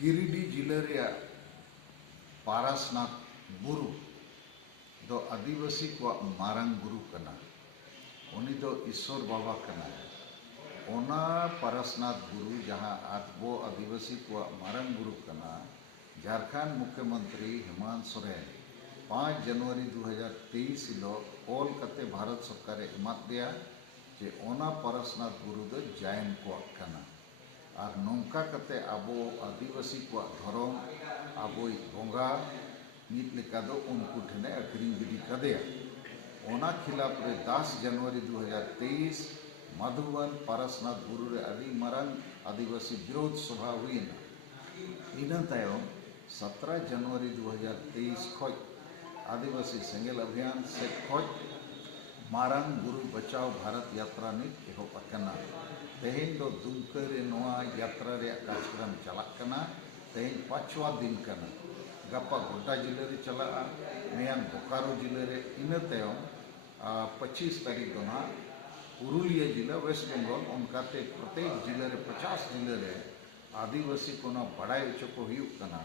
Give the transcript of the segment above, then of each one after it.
गिरिडीह जिला रे पारसनाथ बुरु दो आदिवासी को मारंग बुरु कना उनी दो ईश्वर बाबा कना ओना पारसनाथ बुरु जहाँ आबो आदिवासी को मारंग बुरु कना झारखंड मुख्यमंत्री हेमंत सोरेन 5 जनवरी 2023 हिलो कॉल कते भारत सरकार एमाद दिया जे ओना पारसनाथ बुरु दो जायन को कना और नौका कते आबो आदिवासी को धर्म आबो बोंगा नीत लेका दो उनको ठने अखरीन गिडी कदेया ओना खिलाफ रे 10 जनवरी 2023 मधुबन पारसनाथ बुरु रे अदी मरंग आदिवासी विरोध सभा हुईना इना तायम 17 जनवरी 2023 खोज आदिवासी सेंगेल अभियान से खोज मारंग बुरु बचाओ भारत यात्रा ने एहोब अकना तेहेन दो दुमका रे नोआ यात्रा रे कार्यक्रम चलाकना तेहेन 5वां दिन कना गप्पा गोड्डा जिले रे चला मेयान बोकारो जिले रे इना तायम 25 तारीख दोना पुरुलिया जिला वेस्ट बंगाल उनकाते प्रत्येक जिले रे 50 जिले रे आदिवासी को ना बड़ाई चको हुई कना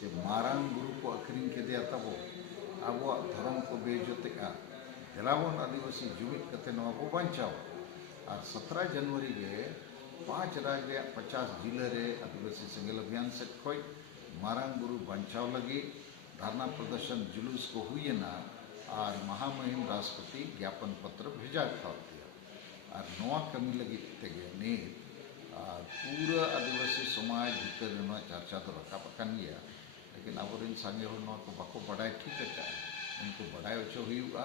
जे मारंग बुरु को अखरीन के दिया तबो आबो धर्म को बेइज्जती का हेलाबन आदिवासी जुमित कते नवा को बचाओ और 17 जनवरी के 5 राज्य 50 जिले रे आदिवासी सेंगेल अभियान से खोई मारंग बुरु बचाव लगी धरना प्रदर्शन जुलूस को हुई ना और महामहिम राष्ट्रपति ज्ञापन पत्र भेजा था और नवा कमी लगी तेगे ने पूरा आदिवासी समाज भीतर नवा चर्चा तो रखा पकान गया लेकिन अब सांगे हो को बाको बड़ाई ठीक है उनको बड़ाई ओचो हुआ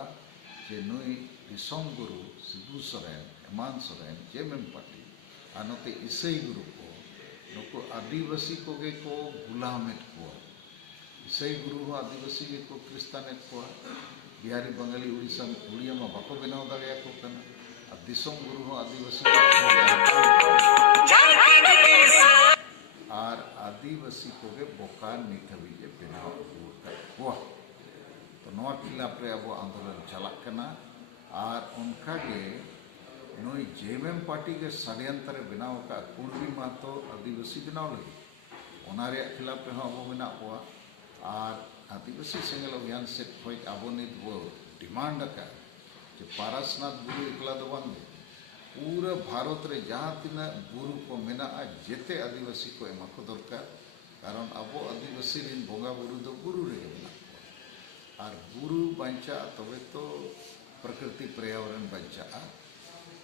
जे नुई दिसोम गुरु सिबू सोरेन हेमंत सोरेन जेएमएम पार्टी और नोते ईसाई गुरु को नुको आदिवासी को गुलामेट को ईसाई गुरु हो आदिवासी को क्रिस्तानेट को बिहारी बंगाली उड़ीसा उड़िया में बाको बनाव दाड़िया को कना और दिसोम गुरु हो आदिवासी और आदिवासी को बोकान निथवी जे बनाव हुआ तो नवा खिलाफ रे अब आंदोलन चलाकना और उनका के नई जेएमएम पार्टी के षड्यंत्र बनाव का कुर्बी महतो आदिवासी बनाव लगी ओना रे खिलाफ रे अब बना हुआ और आदिवासी सेंगेल अभियान से खोज अब नित वो डिमांड का जे पारसनाथ बुरु एकला दो बांग पूरा भारत रे जहाँ तीना बुरु को मेना जेते आदिवासी को एमा को दरकार कारण अब आदिवासी रिन बोंगा बुरु दो बुरु रे बना और बुरु बंचा तबे तो प्रकृति पर्यावरण बंचा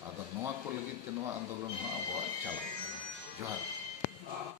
आदो नवा को लगी नवा आंदोलन अब चला जोहार।